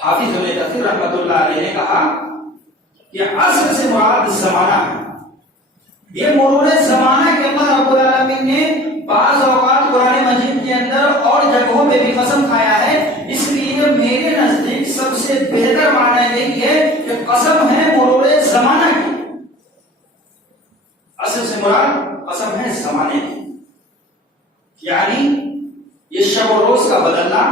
حافظ ابن کثیر رحمۃ اللہ علیہ نے کہا کہ عصر سے مراد زمانہ ہے. یہ مرور زمانہ کے اللہ رب العالمین نے بعض اوقات قرآن مجید کے اندر اور جگہوں پہ بھی قسم کھایا ہے. اس لیے میرے نزدیک سب سے بہتر معنی یہی ہے کہ قسم ہے مرور زمانہ کی. عصر سے مراد قسم ہے زمانے کی، یعنی یہ شب و روز کا بدلنا،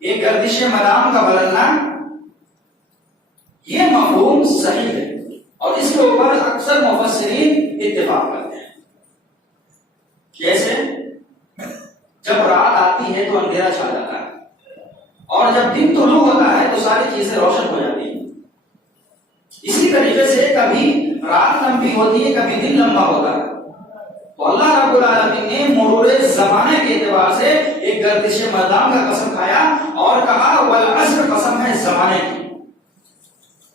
یہ گردش مدام کا بدلنا، یہ مفہوم صحیح ہے اور اس کے اوپر اکثر مفسرین اتفاق کرتے ہیں. جیسے جب رات آتی ہے تو اندھیرا چھا جاتا ہے اور جب دن طلوع ہوتا ہے تو ساری چیزیں روشن ہو جاتی ہیں. اسی طریقے سے کبھی رات لمبی ہوتی ہے، کبھی دن لمبا ہوتا ہے. تو اللہ رب العالمین نے مرور زمانے کے اعتبار سے ایک گردش مدام کا قسم کھایا اور کہا والعصر، قسم ہے زمانے کی.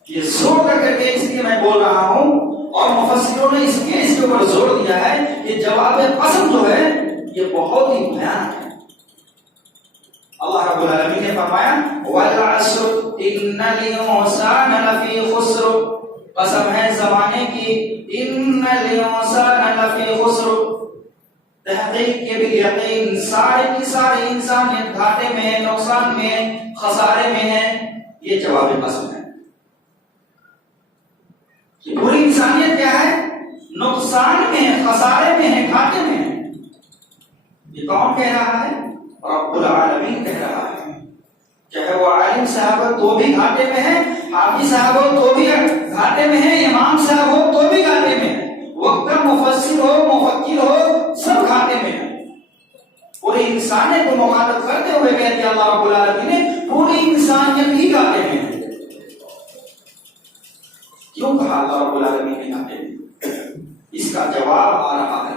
یہ زور کر کے اس لیے میں بول رہا ہوں اور مفسروں نے اس کے اوپر زور دیا ہے کہ جواب قسم جو ہے یہ بہت ہی بھیانک ہے. اللہ رب العالمین نے فرمایا والعصر ان الانسان لفی خسر، قسم ہے زمانے کی، ان الانسان لفی خسر، تحقیق کے بھی یقین سارے کی سارے انسانیت گھاٹے میں، نقصان میں، خسارے میں ہے. یہ جواب قسم ہے. پوری انسانیت کیا ہے؟ نقصان میں ہے، خسارے میں ہے، گھاٹے میں ہے. یہ کون کہہ رہا ہے؟ رب العالمین کہہ رہا ہے. چاہے وہ عالم صاحب ہو تو بھی گھاٹے میں ہے، حافظ صاحب ہو تو بھی گھاٹے میں ہے، امام صاحب ہو تو بھی گھاٹے میں ہے، وقت کا مفسر ہو، مفکر ہو، سب گھاٹے میں ہے. پوری انسانیت کو مخاطب کرتے ہوئے کہہ دیا اللہ رب العالمین نے پوری انسانیت ہی گھاٹے میں ہے. کیوں کہا اللہ رب العالمین نے گھاٹے میں؟ اس کا جواب آ رہا ہے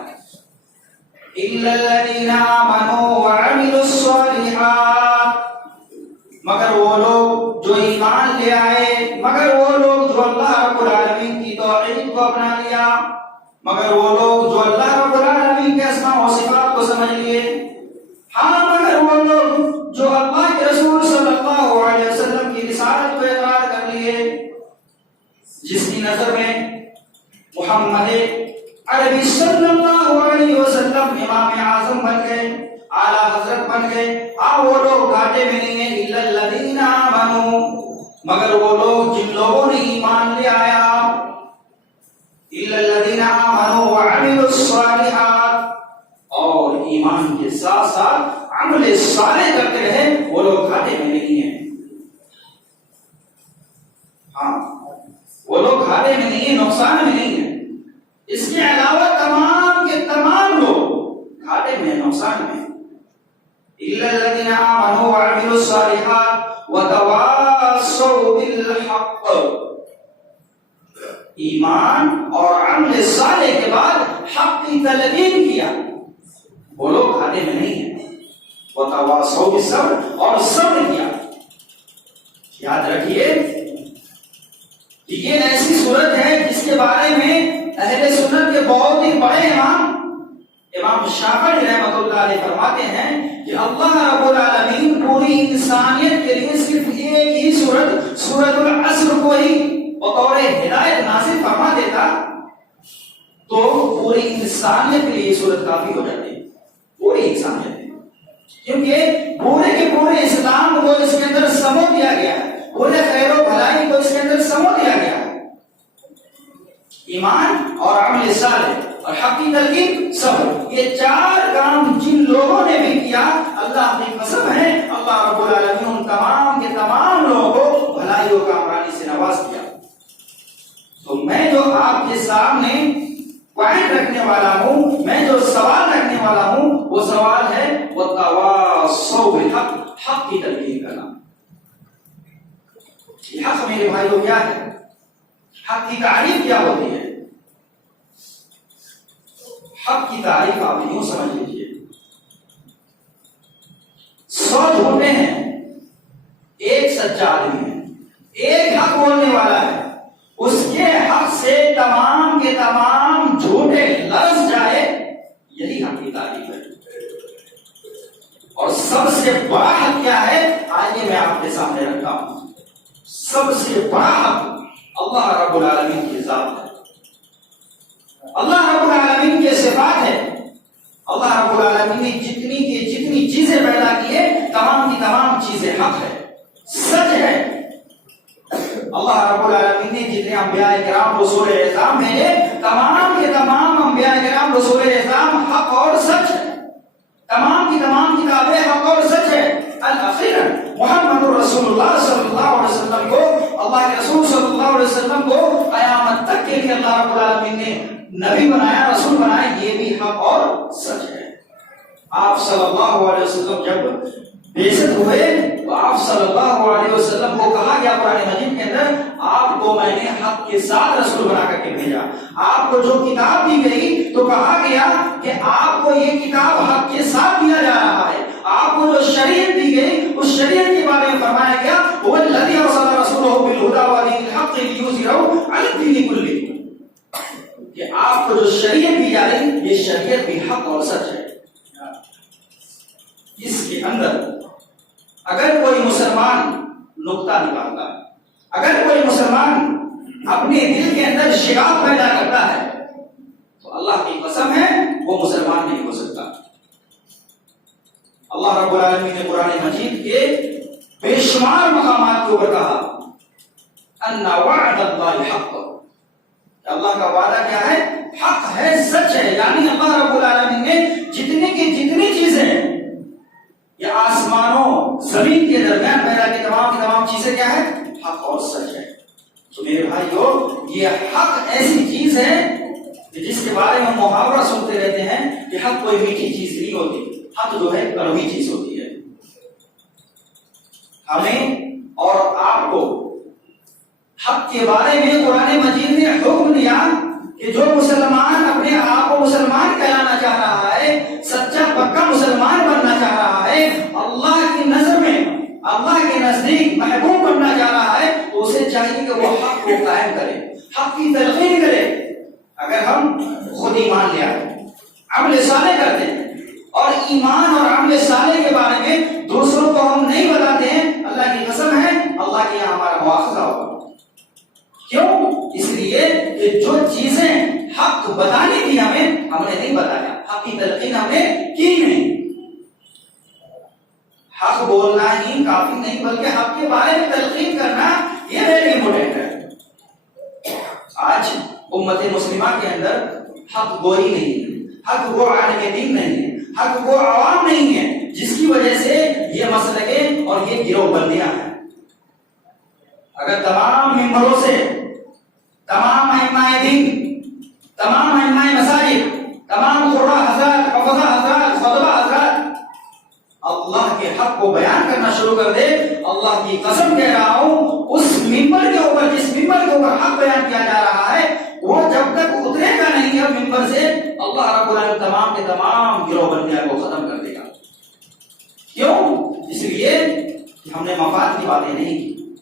اِلَّا الَّذِينَ آمَنُوا وَعَمِلُوا الصَّالِحَاتِ، مگر وہ لوگ جو ایمان لے آئے، مگر وہ لوگ جو اللہ رب العالمین کی توحید کو اپنا لیا، مگر وہ لوگ جو اللہ رب العالمین کے اسماء و صفات کو سمجھ لیے. ہاں، مگر وہ لوگ جو اللہ کے رسول صلی اللہ علیہ وسلم کی رسالت کو اقرار کر لیے، جس کی نظر میں محمد عربی صلی اللہ علیہ وسلم امام اعظم بن گئے، اعلیٰ حضرت بن گئے. وہ لوگ گھاٹے میں نہیں ہیں. اِلَّا الَّذِينَ آمَنُوا، مگر وہ لوگ جن لوگوں نے ایمان لے آیا. اِلَّا الَّذِينَ آمَنُوا وَعَمِلُوا الصَّالِحَاتِ، اور ایمان کے ساتھ ساتھ عمل صالح کرتے رہے، وہ لوگ گھاٹے میں نہیں ہیں. ہاں، وہ لوگ گھاٹے میں نہیں ہیں، نقصان میں نہیں ہیں. اس کے علاوہ تمام کے تمام لوگ گھاٹے میں، نقصان میں. إِلَّا الَّذِينَ آمَنُوا وَعَمِلُوا الصَّالِحَاتِ وَتَوَاصَوْا بِالْحَقِّ، ایمان اور عمل صالح کے بعد حق کی تلقین کیا، وہ لوگ گھاٹے میں نہیں ہیں. وَتَوَاصَوْا بِالصَّبْرِ، اور صبر کیا. یاد رکھیے کہ یہ ایسی صورت ہے جس کے بارے میں اہل سنت کے بہت ہی بڑے امام شافعی رحمۃ اللہ علیہ فرماتے ہیں کہ اللہ رب العالمین پوری انسانیت کے لیے صرف ایک ہی سورۃ العصر کو ہی بطور ہدایت نازل فرما دیتا تو پوری انسانیت کے لیے یہ سورت کافی ہو جاتی. پوری انسانیت، کیونکہ پورے کے پورے اسلام کو اس کے اندر سمو دیا گیا ہے، پورے خیر و بھلائی کو اس کے اندر سمو دیا گیا ہے. ایمان اور عمل صالح اور حق کی تلقین، صبر، یہ چار کام جن لوگوں نے بھی کیا، اللہ کی قسم ہے اللہ رب العالمین ان تمام کے تمام لوگوں کو بھلائی و کامرانی سے نواز دیا. تو میں جو آپ کے سامنے پوائنٹ رکھنے والا ہوں، میں جو سوال رکھنے والا ہوں، وہ سوال ہے وَتَوَاصَوْا بِالْحَقِّ، حق کی تلقین کرنا. یہ حق میرے بھائیو کیا ہے؟ حق کی تعریف کیا ہوتی ہے؟ حق کی تعریف آپ یوں سمجھ لیجیے، 100 جھوٹے ہیں، ایک سچا آدمی ہے، ایک حق بولنے والا ہے. اس کے حق سے تمام کے تمام جھوٹے لرز جائے، یہی حق کی تعریف ہے. اور سب سے بڑا حق کیا ہے؟ آئیے میں کے سامنے رکھتا ہوں، سب سے بڑا حق اللہ رب العالمین کی ذات ہے، اللہ رب العالمین کے صفات ہے۔ اللہ رب العالمین نے جتنی چیزیں پیدا کی ہے، تمام کی تمام چیزیں حق ہے، سچ ہے۔ اللہ رب العالمین نے جتنے انبیاء کرام رسول اعظام بھیجے، تمام کے تمام انبیاء کرام رسول اعظام حق اور سچ ہے، تمام کی تمام کتابیں حق اور سچ ہے۔ الاخیرا محمد رسول اللہ صلی اللہ علیہ وسلم کو، اللہ کے رسول صلی اللہ علیہ وسلم کو قیامت تک کے لیے اللہ رب العالمین نے نبی بنایا، رسول بنایا، یہ بھی حق اور سچ ہے۔ آپ صلی اللہ علیہ وسلم جب بعثت ہوئے تو آپ صلی اللہ علیہ وسلم کو کہا گیا قرآن مجید کے اندر، آپ کو میں نے حق کے ساتھ رسول بنا کر کے بھیجا۔ آپ کو جو کتاب دی گئی تو کہا گیا کہ آپ کو یہ کتاب حق کے ساتھ دیا جا رہا ہے۔ آپ کو جو شریعت دی گئی اس شریعت کے بارے میں فرمایا گیا، وہ الذی ارسل رسولہ بالہدی ودین الحق لیظہرہ علی الدین کلہ، کہ آپ کو جو شریعت دی جا رہی یہ شریعت بھی حق اور سچ ہے۔ اس کے اندر اگر کوئی مسلمان نقطہ نکالتا ہے، اگر کوئی مسلمان اپنے دل کے اندر شگاف پیدا کرتا ہے تو اللہ کی قسم ہے وہ مسلمان نہیں ہو سکتا۔ اللہ رب العالمین نے قرآن مجید کے بے شمار مقامات کے اوپر کہا ان وعد اللہ حق، اللہ کا وعدہ کیا ہے؟ حق ہے، سچ ہے۔ یعنی اللہ رب العالمین نے جتنی چیزیں یہ آسمانوں زمین کے درمیان پیدا کی تمام چیزیں کیا ہے؟ حق اور سچ ہے۔ تو میرے بھائیو، یہ حق ایسی چیز ہے کہ جس کے بارے میں محاورہ سنتے رہتے ہیں کہ حق کوئی میٹھی چیز نہیں ہوتی، حق جو ہے کڑوی چیز ہوتی ہے۔ ہمیں اور آپ کو حق کے بارے میں قرآن مجید نے حکم دیا کہ جو مسلمان اپنے آپ کو مسلمان کہلانا چاہ رہا ہے، سچا پکا مسلمان بننا چاہ رہا ہے، اللہ کی نظر میں اللہ کے نزدیک محبوب بننا چاہ رہا ہے، تو اسے چاہیے کہ وہ حق کو قائم کرے، حق کی تلقین کرے۔ اگر ہم خود ایمان لے آئے، عمل صالح کرتے ہیں اور ایمان اور عمل صالح کے بارے میں دوسروں کو ہم نہیں بتاتے ہیں، اللہ کی قسم ہے اللہ کے یہاں ہمارا مواخذہ ہوگا۔ کیوں؟ اس لیے کہ جو چیزیں حق بتانی تھی ہم نے نہیں بتایا، حق کی تلقین ہم نے کی نہیں۔ حق بولنا ہی کافی نہیں بلکہ حق کے بارے میں تلقین کرنا یہ ویری امپورٹنٹ ہے۔ آج امت مسلمہ کے اندر حق گوئی نہیں ہے، حق گو عالم دین نہیں ہے، حق گو عوام نہیں ہے، جس کی وجہ سے یہ مسلکیں اور یہ گروہ بندیاں ہیں۔ اگر تمام ممبروں سے تمام ائمہ دین، تمام ائمہ مساجد، تمام قرآن حضرات، حفظہ حضرات، خطبہ حضرات اللہ کے حق کو بیان کرنا شروع کر دے، اللہ کی قسم کہہ رہا ہوں، اس ممبر کے اوپر جس ممبر کے اوپر حق بیان کیا جا رہا ہے وہ جب تک اترے گا نہیں ہے ممبر سے، اللہ رب العالمین تمام کے تمام گروہ بندیاں کو ختم کر دے گا۔ کیوں؟ اس لیے کہ ہم نے مفاد کی باتیں نہیں کی،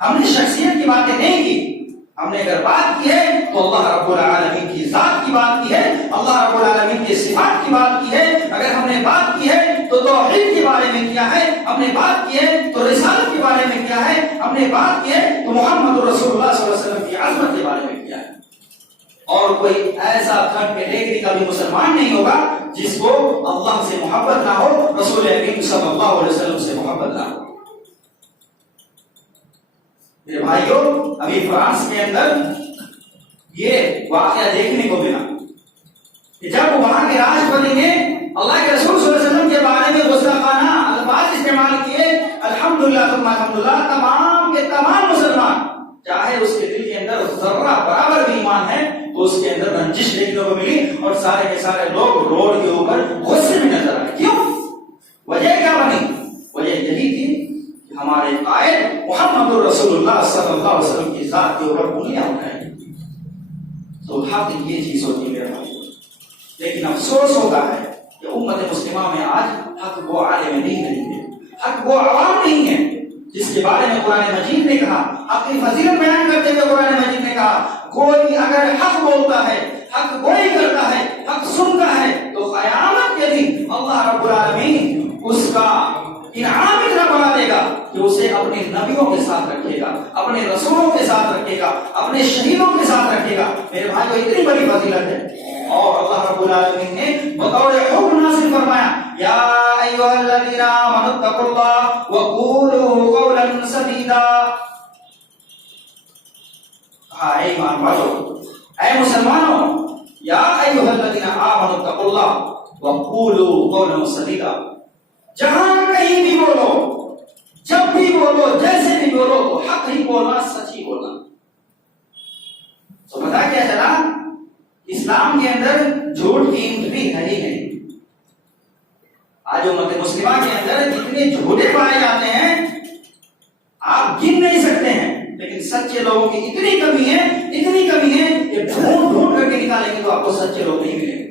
ہم نے شخصیت کی باتیں نہیں کی، ہم نے اگر بات کی ہے تو اللہ رب العالمین کی ذات کی بات کی ہے، اللہ رب العالمین کے صفات کی بات کی ہے۔ اگر ہم نے بات کی ہے تو توحید کے بارے میں کیا ہے، ہم نے بات کی ہے تو رسالت کے بارے میں کیا ہے، ہم نے بات کی ہے تو محمد رسول اللہ صلی اللہ علیہ وسلم کی عظمت کے بارے میں کیا ہے۔ اور کوئی ایسا تھرڈ کیٹیگری کا بھی مسلمان نہیں ہوگا جس کو اللہ سے محبت نہ ہو، رسول اکرم صلی اللہ علیہ وسلم سے محبت نہ ہو۔ میرے بھائیو، ابھی فرانس کے اندر یہ واقعہ دیکھنے کو ملا کہ جب وہاں کے راشٹرپتی نے اللہ کے رسول صلی اللہ علیہ وسلم کے بارے میں غصہخانہ الفاظ استعمال کیے، الحمدللہ ثم الحمدللہ، تمام کے تمام مسلمان، چاہے اس کے دل کے اندر ذرہ برابر بھی ایمان ہے تو اس کے اندر رنجش دیکھنے کو ملی، اور سارے کے سارے لوگ روڈ کے اوپر غصے میں نظر آئے۔ کیوں؟ وجہ کیا بنی؟ وجہ یہی تھی کہ ہمارے قائد محمد رسول اللہ صلی اللہ علیہ وسلم کی ذات کے اوپر انگلیاں اٹھائیں۔ تو حق یہ چیز ہوتی ہے میرے بھائی، لیکن افسوس ہوتا ہے کہ امت مسلمہ میں آج حق وہ عالم نہیں ہے، حق وہ عوام نہیں ہے جس کے بارے میں قرآن مجید نے کہا، حق کی فضیلت بیان کرتے ہوئے قرآن مجید نے کہا کوئی اگر حق بولتا ہے، حق گوئی کرتا ہے، حق سنتا ہے تو قیامت کے دن اللہ رب العالمین اس کا انعام اتنا بڑا دے گا کہ اسے اپنے نبیوں کے ساتھ رکھے گا، اپنے رسولوں کے ساتھ رکھے گا، اپنے شہیدوں کے ساتھ رکھے گا۔ میرے بھائیو اتنی بڑی فضیلت ہے، اور اللہ رب العالمین نے بطور حکم نازل فرمایا یا ایھا الذین آمنوا اتقوا اللہ وقولوا قولا سدیدا۔ اے ایمان والو، اے مسلمانوں، یا ایھا الذین آمنوا اتقوا اللہ وقولوا قولا سدیدا، جہاں کہیں بھی بولو، جب بھی بولو، جیسے بھی بولو تو حق ہی بولنا، سچ ہی بولنا۔ تو پتا کیا چلا، اسلام کے اندر جھوٹ کی بھی ہے ہی نہیں۔ آج امت مسلمہ کے اندر جتنے جھوٹے پائے جاتے ہیں آپ گن نہیں سکتے ہیں، لیکن سچے لوگوں کی اتنی کمی ہے، اتنی کمی ہے کہ ڈھونڈ ڈھونڈ کر کے نکالیں گے تو آپ کو سچے لوگ نہیں ملیں گے۔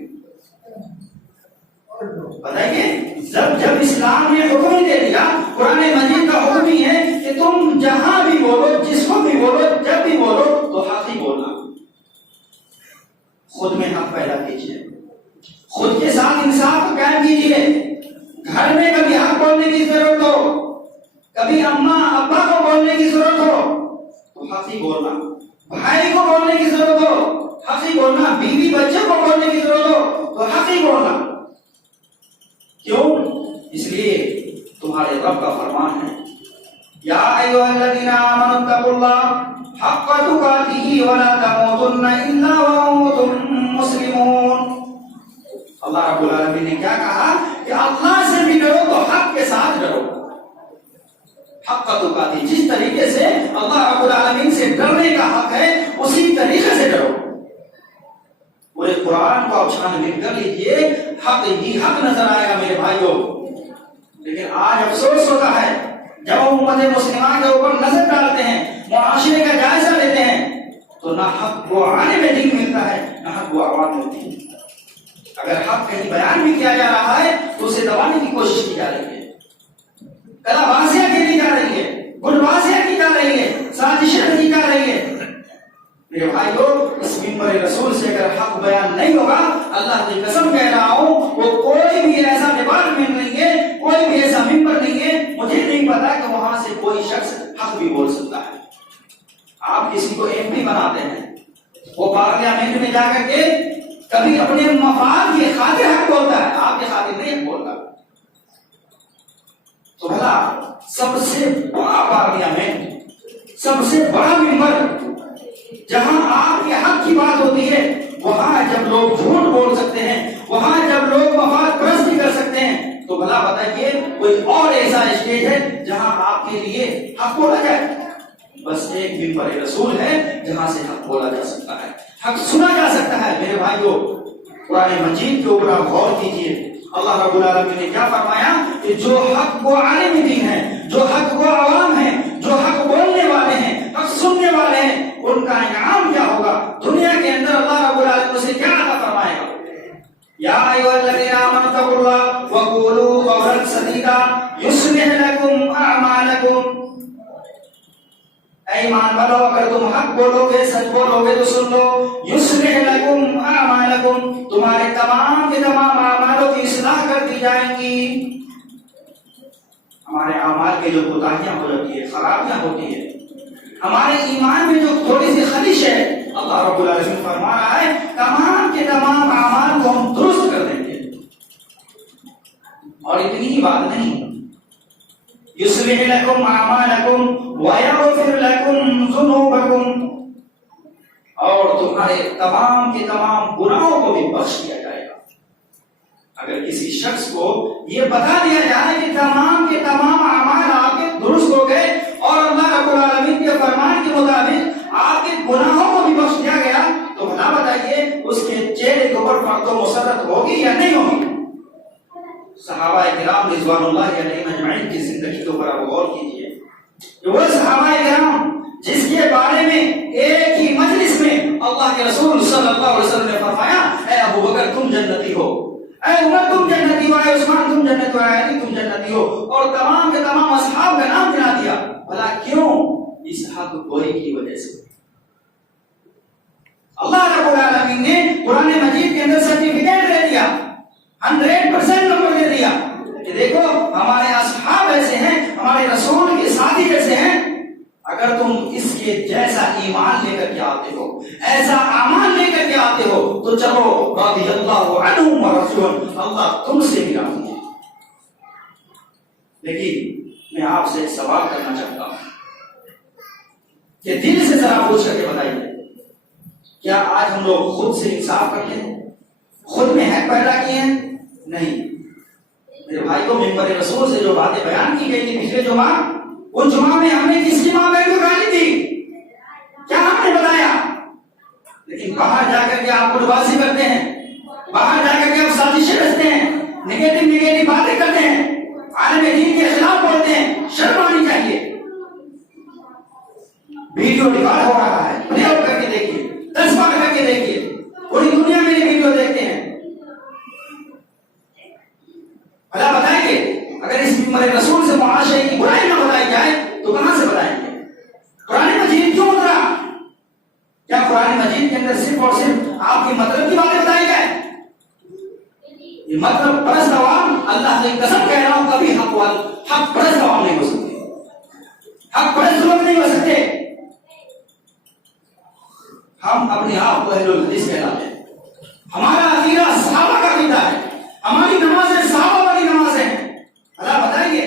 بتائیے، جب اسلام نے حکم ہی دے دیا، قرآن مجید کا حکم ہی ہے کہ تم جہاں بھی بولو، جس کو بھی بولو، جب بھی بولو تو حق ہی بولنا۔ خود میں حق پیدا کیجیے، خود کے ساتھ انصاف قائم کیجیے۔ گھر میں کبھی حق بولنے کی ضرورت ہو، کبھی اماں ابا کو بولنے کی ضرورت ہو تو حق ہی بولنا، بھائی کو بولنے کی ضرورت ہو حق ہی بولنا، بیوی بچے کو بولنے کی ضرورت ہو تو حق ہی بولنا۔ کیوں؟ اس لیے تمہارے رب کا فرمان ہے یا ایھا الذین آمنوا اتقوا اللہ حق تقاتہ ولا تموتن الا وانتم مسلمون۔ اللہ رب العالمین نے کیا کہا کہ اللہ سے بھی ڈرو تو حق کے ساتھ ڈرو، حق تقاتہ، جس طریقے سے اللہ رب العالمین سے ڈرنے کا حق ہے اسی طریقے سے ڈرو۔ پورے قرآن کو آپ چھان بین کر لیجئے، حق ہی حق نظر آئے گا میرے بھائیوں۔ لیکن آج افسوس ہوتا ہے جب امت مسلمہ کے اوپر نظر ڈالتے ہیں، معاشرے کا جائزہ لیتے ہیں تو نہ حق و عالم دین ملتا ہے، نہ حق و عوام ملتی ہے۔ اگر حق کہیں بیان بھی کیا جا رہا ہے تو اسے دبانے کی کوشش کی جا رہی ہے، کلا بازیاں کی جا رہی ہے، گل بازیاں کی جا رہی ہے، سازشیں کی جا رہی ہے۔ میرے بھائیو، اس منبر رسول سے اگر حق بیان نہیں ہوگا، اللہ کی قسم کہہ رہا ہوں، وہ کوئی بھی ایسا ڈپارٹمنٹ نہیں ہے، کوئی بھی ایسا منبر نہیں ہے، مجھے نہیں پتا کہ وہاں سے کوئی شخص حق بھی بول سکتا ہے۔ آپ کسی کو ایم پی بناتے ہیں، وہ پارلیمنٹ میں جا کر کے کبھی اپنے مفاد کی خاطر حق بولتا ہے، آپ کے خاطر نہیں حق بولتا۔ تو بھلا سب سے بڑا پارلیمنٹ، سب سے بڑا منبر، جہاں آپ کے حق کی بات ہوتی ہے، وہاں جب لوگ جھوٹ بول سکتے ہیں، وہاں جب لوگ مفاد پرستی کر سکتے ہیں، تو بھلا بتائیے کوئی اور ایسا اسٹیج ہے جہاں آپ کے لیے حق بولا جائے؟ بس ایک منبر رسول ہے جہاں سے حق بولا جا سکتا ہے، حق سنا جا سکتا ہے۔ میرے بھائیو، قرآن مجید کے اوپر آپ غور کیجیے، اللہ رب العالمین نے کیا فرمایا کہ جو حق و عالم دین ہے، جو حق و عوام ہے، جو حق بولنے والے ہیں، حق سننے والے ہیں، ان کا انعام کیا ہوگا دنیا کے اندر؟ اللہ رب العالمین سے کیا عطا فرمائے گا؟ یا ایھا الذین آمنوا اتقوا اللہ وقولوا قولا سدیدا یصلح لکم اعمالکم۔ اے ایمان والو، اگر تم حق بولو گے، سچ بولو گے تو سن لو، یصلح لکم اعمالکم، تمہارے تمام کے تمام اعمالوں کی اصلاح کر دی جائیں گی۔ ہمارے اعمال کے جو کوتاہیاں ہو جاتی ہے، خرابیاں ہوتی ہے، ہمارے ایمان میں جو تھوڑی سی خدش ہے، اللہ رب العالمین فرما رہا ہے تمام کے تمام اعمال کو ہم درست کر دیں گے۔ اور اتنی ہی بات نہیں، یصلح لکم اعمالکم ویغفر لکم ذنوبکم، اور تمہارے تمام کے تمام گناہوں کو بھی بخش دیا جائے گا۔ اگر کسی شخص کو یہ بتا دیا جائے کہ تمام کے تمام اعمال آپ کے درست ہو گئے اور اللہ رب العالمین کے فرمان کے مطابق آپ کے گناہوں کو بھی بخش دیا گیا، تو بھلا بتائیے اس کے چہرے کے اوپر فرد و مسرت ہوگی یا نہیں ہوگی؟ صحابہ کرام رضوان اللہ علیہم اجمعین کی زندگی کے اوپر آپ غور کیجیے کہ وہ صحابہ کرام جس کے بارے میں ایک ہی مجلس میں اللہ کے رسول صلی اللہ علیہ وسلم نے فرمایا اے ابو بکر تم جنتی ہو، اے عمر تم جنتی ہو، اے عثمان تم جنتی ہو، اے علی تم جنتی ہو، اور تمام کے تمام اصحاب کا نام گنا دیا۔ بھلا کیوں؟ اس حق گوئی کی وجہ سے۔ اللہ رب العالمین نے قرآن مجید کے اندر سرٹیفکیٹ دے دیا، 100% نمبر دے دیا کہ دیکھو ہمارے اصحاب ایسے ہیں، ہمارے رسول کے ساتھی ایسے ہیں، اگر تم اس کے جیسا ایمان لے کر کے آتے ہو، ایسا اعمال لے کر کے آتے ہو، تو چلو رضی اللہ عنہم ورضوا، اللہ تم سے بھی راضی ہے۔ لیکن میں آپ سے ایک سوال کرنا چاہتا ہوں کہ دل سے ذرا پوچھ کر کے بتائیے، کیا آج ہم لوگ خود سے انصاف کرتے ہیں؟ خود میں حق پیدا کیے ہیں؟ نہیں۔ میرے بھائی کو منبر رسول سے جو باتیں بیان کی گئی تھی پچھلے جمعہ، ان جمعہ میں ہم نے کس کی ماں بہن کو گالی دی؟ کیا ہم نے بتایا؟ لیکن باہر جا کر کے آپ گٹ بازی کرتے ہیں، باہر جا کر کے آپ سازشیں رچتے ہیں، نگیٹو باتیں کرتے ہیں، عالم دین کے خلاف بولتے ہیں۔ شرم آنی چاہیے۔ ویڈیو ریکارڈ ہو رہا ہے، پلے آؤٹ کر کے دیکھیے، 10 بار کر کے دیکھیے، پوری دنیا میں یہ ویڈیو دیکھتے ہیں۔ بھلا بتائیں گے اگر اس منبر رسول سے معاشرے کی برائی نہ بتائی جائے تو کہاں سے بتائیں گے؟ قرآن مجید کیوں اترا؟ کیا قرآن مجید کے اندر صرف اور صرف آپ کی مطلب کی باتیں بتائی جائے؟ یہ مطلب پرست عوام، اللہ کی قسم کہہ رہا ہوں، کبھی حق پرست عوام نہیں ہو سکتے، حق پرست لوگ نہیں ہو سکتے۔ ہم اپنے آپ کو اہل الحدیث کہلاتے ہیں، ہمارا عقیدہ صحابہ کا عقیدہ ہے، ہماری نمازیں صحابہ والی نمازیں ہیں۔ اللہ بتائیے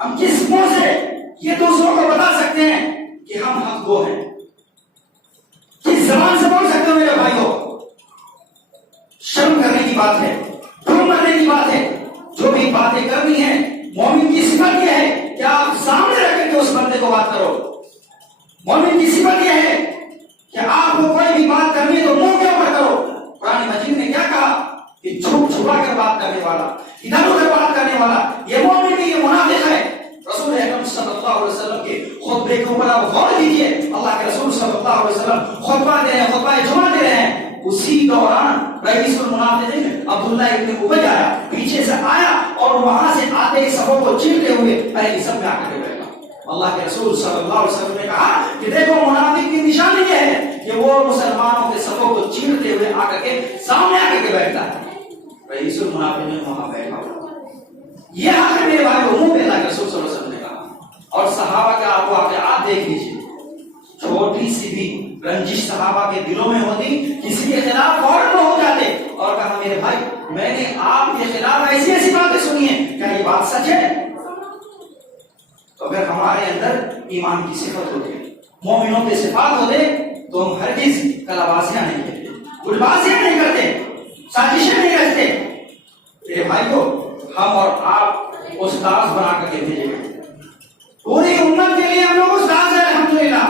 ہم کس منہ سے یہ دوسروں کو بتا سکتے ہیں کہ ہم حق وہ ہیں؟ کس زبان سے بول سکتے ہو میرے بھائیوں؟ شرم کرنے کی بات ہے، ڈھونڈ کرنے کی بات ہے۔ جو بھی باتیں کرنی ہے، مومن کی صفت یہ ہے کہ آپ سامنے رکھ کے اس بندے کو بات کرو۔ مومن کی صفت یہ ہے کہ آپ کو کوئی بھی بات کرنی ہے تو منہ کے اوپر کرو۔ قرآن مجید نے کیا کہا کہ چھپ چھپا کر بات کرنے والا، ادھر ادھر بات کرنے والا، یہ مومن نہیں، یہ منافق ہے۔ رسول اکرم صلی اللہ علیہ وسلم کے خطبے کے اوپر آپ غور کیجیے، اللہ کے رسول صلی اللہ علیہ وسلم خطبہ دے رہے ہیں، خطبہ جمعہ دے رہے ہیں۔ اسی دوران رئیس المنافقین عبداللہ ابن ابی آیا، پیچھے سے آیا اور وہاں سے آتے ہی صفوں کو چیرتے ہوئے پہلی صف میں آ کر بیٹھا۔ اللہ کے رسول صلی اللہ علیہ وسلم نے کہا کہ دیکھو منافق کی نشانی یہ ہے کہ وہ مسلمانوں کے صفوں کو چیرتے ہوئے آ کر کے سامنے آ کر کے بیٹھتا ہے۔ رئیس المنافقین نے وہاں بیٹھا ہوا، یہ آ کر میرے بھائی کو منہ پہ اللہ کے رسول صلی اللہ علیہ وسلم نے کہا۔ اور صحابہ کے آپ واقعات دیکھ لیجیے، چھوٹی سی بھی رنجش صحابہ کے دلوں میں ہوتی، کسی کے خلاف فوراً ہو جاتے اور کہا میرے بھائی میں نے آپ کے خلاف ایسی ایسی باتیں سنی ہیں، کیا یہ بات سچ ہے؟ تو اگر ہمارے اندر ایمان کی صفت ہوتی، مومنوں کے صفات ہوتے، تو ہم ہرگز کلابازیاں نہیں کرتے، گٹ بازیاں نہیں کرتے، سازشیں نہیں رچتے۔ میرے بھائی کو ہم اور آپ استاد بنا کر کے بھیجے گئے، پوری امت کے لیے ہم لوگ استاد ہیں الحمدللہ۔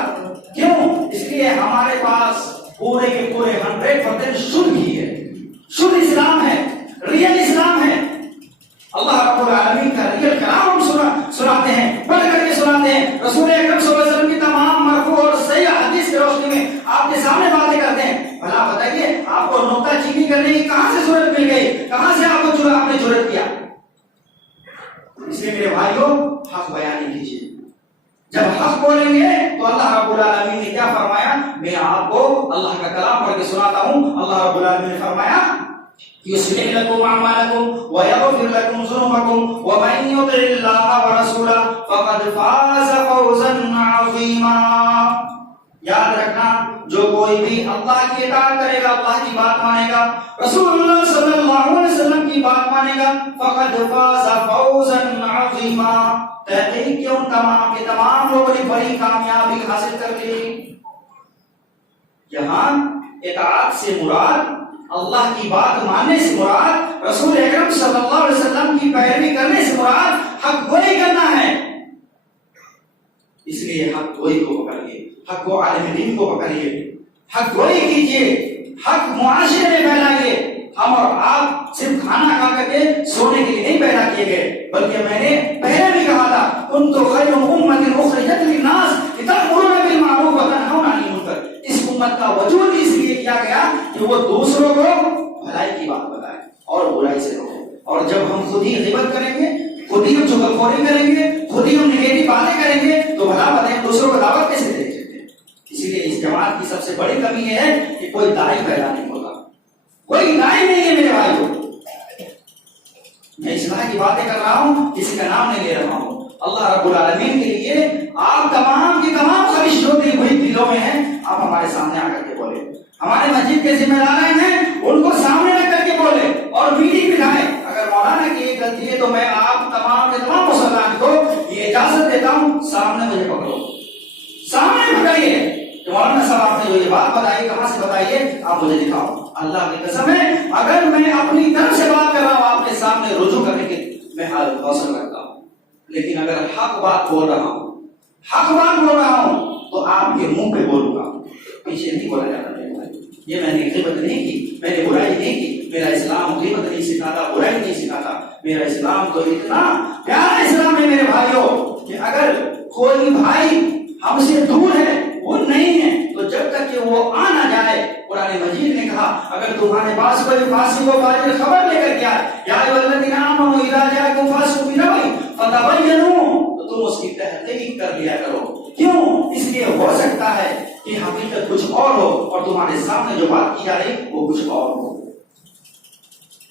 کیوں؟ اس لیے ہمارے پاس پورے کے پورے 100% شدھ ہی ہے، شدھ اسلام ہے، ریئل اسلام ہے۔ اللہ رب العالمین کا ریئل کلام ہم سناتے ہیں، پڑھ کر کے سناتے ہیں۔ رسول اکرم صلی اللہ علیہ وسلم کی تمام مرفوع اور صحیح حدیث کی روشنی میں آپ کے سامنے باتیں کرتے ہیں۔ بھلا بتائیے آپ کو نکتہ چینی کرنے کی کہاں سے ضرورت مل گئی؟ کہاں سے آپ کو آپ نے ضرورت کیا؟ اس لیے میرے بھائیوں حق بیان کیجیے۔ جب حق بولیں گے تو اللہ رب العالمین نے کیا فرمایا؟ میں آپ کو اللہ کا کلام پڑھ کے سناتا ہوں۔ اللہ رب العالمین نے فرمایا يصلح لكم أعمالكم ويغفر لكم ذنوبكم ومن يطع الله ورسوله فقد فاز فوزا عظيما۔ یاد رکھنا جو کوئی بھی اللہ کی اطاعت کرے گا، اللہ کی بات مانے گا، رسول اللہ صلی اللہ علیہ وسلم کی بات مانے گا، فقد فاز فوزا عظیما، تحقیق کہ ان تمام کے تمام لوگوں نے بڑی کامیابی حاصل کر لی۔ یہاں اطاعت سے مراد، اللہ کی بات ماننے سے مراد، رسول اکرم صلی اللہ علیہ وسلم کی پیروی کرنے سے مراد حق گوئی کرنا ہے۔ اس لیے حق گوئی کو پکڑیے، حق کو عالم دین کو پکڑیے، حق گوئی کیجیے، حق معاشرے میں پھیلائیے۔ ہم اور آپ صرف کھانا کھا کر کے سونے کے لیے نہیں پیدا کیے گئے، بلکہ میں نے پہلے بھی کہا تھا کنتم خیر امۃ اخرجت للناس تأمرون بالمعروف وتنہون عن المنکر۔ اس امت کا وجود اس لیے کیا گیا کہ وہ دوسروں کو بھلائی کی بات بتائے اور برائی سے روکے۔ اور جب ہم خود ہی غیبت کریں گے، خود ہی ہم چغلخوری کریں گے، خود ہی ہم نگیٹو باتیں کریں گے، تو بھلا بتائیں دوسروں کو دعوت کیسے دے سکتے ہیں؟ اسی لیے اس جماعت کی سب سے بڑی کمی یہ ہے کہ کوئی داعی پیدا نہیں ہوتا، کوئی داعی نہیں ہے میرے بھائیوں۔ میں اصلاح کی باتیں کر رہا ہوں، کسی کا نام نہیں لے رہا ہوں۔ اللہ رب العالمین کے لیے آپ تمام کی تمام خواہش جو دل ہوئی دلوں میں ہیں، آپ ہمارے سامنے آ کر کے بولے۔ ہمارے مسجد کے ذمہ دار ہیں، ان کو سامنے رکھ کر کے بولے اور میٹنگ بٹھائے۔ اگر مولانا کی ایک غلطی ہے تو میں آپ تمام کے تمام مسلمان کو یہ اجازت دیتا ہوں، سامنے مجھے پکڑو، سامنے پکڑیے کہ مولانا صاحب آپ نے جو یہ بات بتائی کہاں سے بتائیے، آپ مجھے دکھاؤ۔ اللہ کی قسم ہے اگر میں اپنی طرف سے بات کر رہا ہوں آپ کے سامنے رجوع کرنے کے میں حوصلہ رکھتا ہوں، لیکن اگر حق بات بول رہا ہوں، حق بات بول رہا ہوں تو آپ کے منہ پہ بولوں گا، پیچھے نہیں بولا جاتا۔ یہ میں نے غیبت نہیں کی، میں نے برائی نہیں کی، میرا اسلام غیبت نہیں سکھاتا، برائی نہیں سکھاتا۔ میرا اسلام تو اتنا پیارا اسلام ہے میرے بھائیوں کہ اگر کوئی بھائی ہم سے دور ہے، وہ نہیں ہے، تو جب تک کہ وہ آ نہ جائے، قرآن مجید نے کہا اگر تمہارے پاس کوئی فاسق و فاجر خبر لے کر کے آئے، یا ایھا الذین آمنوا اذا جاءکم فاسق بنبأ فتبینوا، تو تم اس کی تحقیق کر لیا کرو۔ کیوں؟ اس لیے ہو سکتا ہے کہ حقیقت کچھ اور ہو اور تمہارے سامنے جو بات کی جا رہی وہ کچھ اور ہو۔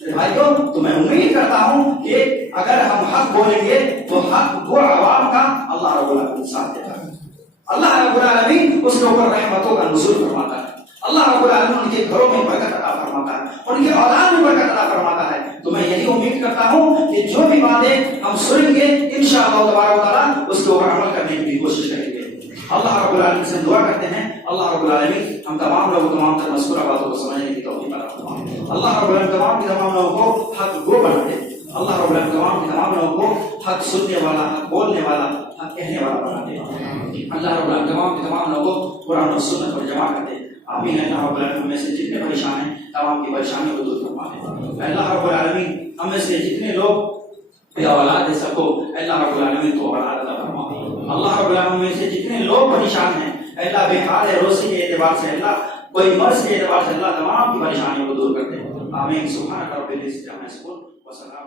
میرے بھائیوں، تو میں امید کرتا ہوں کہ اگر ہم حق بولیں گے تو حق وہ عوام کا اللہ رب العالمین ساتھ دیتا ہے۔ اللہ رب العالمین اس کے اوپر رحمتوں کا نزول فرماتا ہے۔ اللہ رب العالمین ان کے گھروں میں برکت عطا فرماتا ہے، ان کی اولاد میں برکت عطا فرماتا ہے۔ تو میں یہی امید کرتا ہوں کہ جو بھی باتیں ہم سنیں گے انشاءاللہ تبارک و تعالیٰ اس کے اوپر عمل کرنے کی بھی کوشش کریں گے۔ اللہ رب العالمین سے دعا کرتے ہیں اللہ رب العالمین ہم تمام لوگوں تمام تر مذکورہ باتوں کو سمجھنے کی توفیق عطا فرمائے۔ اللہ رب العالمین تمام کے تمام لوگوں کو حق گو بنا دے۔ اللہ رب العالمین تمام کے تمام لوگوں کو حق سننے والا، حق بولنے والا، حق کہنے والا بنا دے۔ اللہ رب العالمین تمام کے تمام لوگوں کو قرآن و سنت پر جمع کر دے۔ آمین۔ اللہ رب العالمین ہم میں سے جتنے پریشان ہیں تمام کی پریشانیوں کو دور فرما دے۔ اللہ رب العالمین ہم میں سے جتنے لوگ یا اولاد ہے سب کو اللہ رب العالمین تو اولاد عطا فرما۔ اللہ رب العالمین میں سے جتنے لوگ پریشان ہیں اللہ بے حال ہے، روزی کے اعتبار سے اللہ، کوئی مرض کے اعتبار سے اللہ تمام کی پریشانیوں کو دور کر دے۔ آمین۔ سبحانک رب العزت عما یصفون وسلام